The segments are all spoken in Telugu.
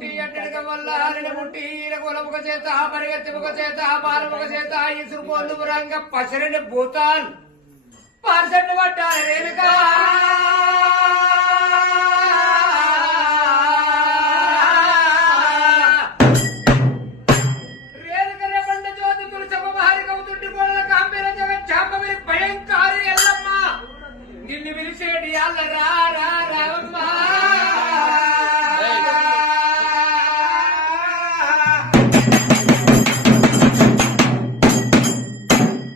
ముట్టి అట్టడిక వల్ల ముట్టి ఈరగొల ఒక చేత పరిగెత్తి ఒక చేత బాల ఒక చేత ఇసురుకోళ్ళు రంగ పసరెండి భూతాన్ పార్సెంట్ పట్టాలి రేణుకా భయంకారి ఎల్లమ్మ నిన్ను పిలిచేటి అల్ల రావమ్మ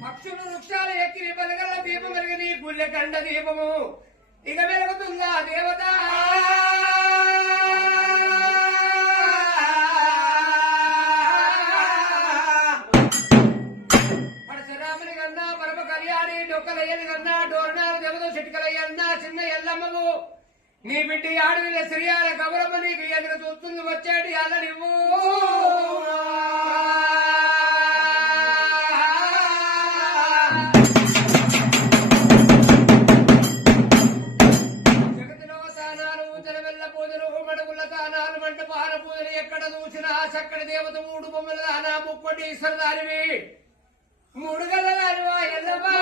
పక్షులు వృక్షాలు ఎక్కి పలగల దీపం కలిగి నీ గుళ్ళె కండ దీపము ఇక వెలుగుతుందా దేవత డొక్కలయ్యన్నా డోర్నాలు దేవతో చెట్టుకలయ్యన్నా చిన్న ఎల్లమ్మవు నీ బిడ్డ ఆడవిల శ్రీయాల కబరమ్మ నీకు ఎదురు చూస్తుంది వచ్చేటి అల్ల నువ్వు జగతిలో తానాలు తెరవెల్ల పూజలు మడుగుల తానాలు మంట పాల పూజలు ఎక్కడ చూసినా చక్కటి దేవత మూడు బొమ్మల దానా ముక్కోటి ఈశ్వర దానివి మూడు గల్ల దానివా ఎల్లమ్మా